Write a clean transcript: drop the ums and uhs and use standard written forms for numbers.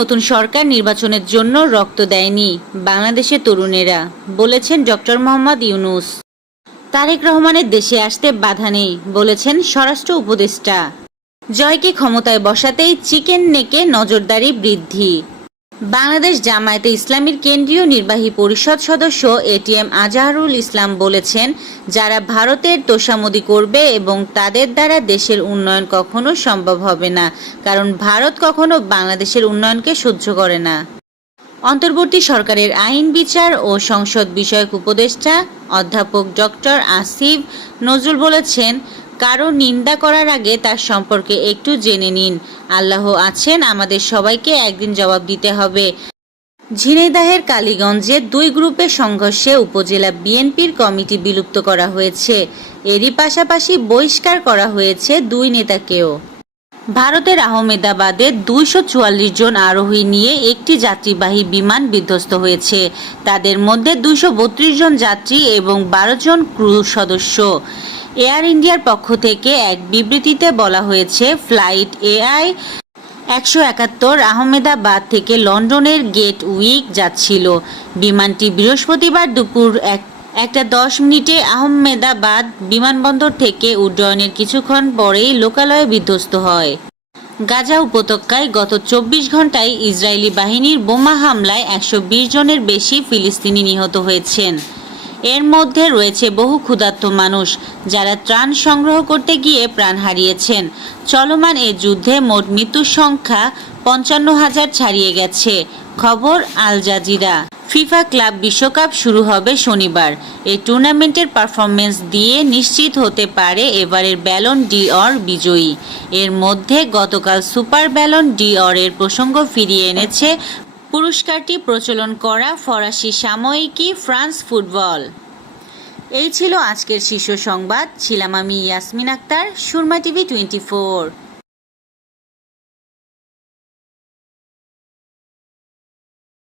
নতুন সরকার নির্বাচনের জন্য রক্ত দেয়নি বাংলাদেশের তরুণেরা, বলেছেন ডক্টর মোহাম্মদ ইউনূস। তারেক রহমানের দেশে আসতে বাধা নেই, বলেছেন স্বরাষ্ট্র উপদেষ্টা। জয়কে ক্ষমতায় বসাতেই চিকেন নেকে নজরদারি বৃদ্ধি। বাংলাদেশ জামায়াতে ইসলামীর কেন্দ্রীয় নির্বাহী পরিষদ সদস্য এটিএম আজহারুল ইসলাম বলেছেন, যারা ভারতের তোষামোদি করবে এবং তাদের দ্বারা দেশের উন্নয়ন কখনো সম্ভব হবে না, কারণ ভারত কখনো বাংলাদেশের উন্নয়নকে সহ্য করে না। অন্তর্বর্তী সরকারের আইন বিচার ও সংসদ বিষয়ক উপদেষ্টা অধ্যাপক ডক্টর আসিফ নজরুল বলেছেন, কারো নিন্দা করার আগে তার সম্পর্কে একটু জেনে নিন। আল্লাহ আছেন, আমাদের সবাইকে একদিন জবাব দিতে হবে। ঝিনাইদহের কালীগঞ্জে দুই গ্রুপের সংঘর্ষে উপজেলা বিএনপির কমিটি বিলুপ্ত করা হয়েছে। এরই পাশাপাশি বহিষ্কার করা হয়েছে দুই নেতাকেও। ভারতের আহমেদাবাদে 244 জন আরোহী নিয়ে একটি যাত্রীবাহী বিমান বিধ্বস্ত হয়েছে। তাদের মধ্যে 232 জন যাত্রী এবং 12 জন ক্রু সদস্য। এয়ার ইন্ডিয়ার পক্ষ থেকে এক বিবৃতিতে বলা হয়েছে, ফ্লাইট AI 171 আহমেদাবাদ থেকে লন্ডনের গেট উইক যাচ্ছিল। বিমানটি বৃহস্পতিবার দুপুর 1:10 আহমেদাবাদ বিমানবন্দর থেকে উড্ডয়নের কিছুক্ষণ পরেই লোকালয়ে বিধ্বস্ত হয়। গাজা উপত্যকায় গত 24 ঘন্টায় ইসরায়েলি বাহিনীর বোমা হামলায় 120 জনের বেশি ফিলিস্তিনি নিহত হয়েছেন। এর মধ্যে রয়েছে বহু ক্ষুধার্ত মানুষ, যারা ত্রাণ সংগ্রহ করতে গিয়ে প্রাণ হারিয়েছেন। চলমান এ যুদ্ধে মোট মৃত্যুর সংখ্যা 55,000 ছাড়িয়ে গেছে। খবর আল জাজিরা। ফিফা ক্লাব বিশ্বকাপ শুরু হবে শনিবার। এই টুর্নামেন্টের পারফরমেন্স দিয়ে নিশ্চিত হতে পারে এবারের ব্যালন ডি'অর বিজয়ী। এর মধ্যে গতকাল সুপার ব্যালন ডি'অরের প্রসঙ্গ ফিরিয়ে এনেছে পুরস্কারটি প্রচলন করা ফরাসি সাময়িকী ফ্রান্স ফুটবল। এই ছিল আজকের শীর্ষ সংবাদ। ছিলাম আমি ইয়াসমিন আক্তার, সুরমা টিভি 24।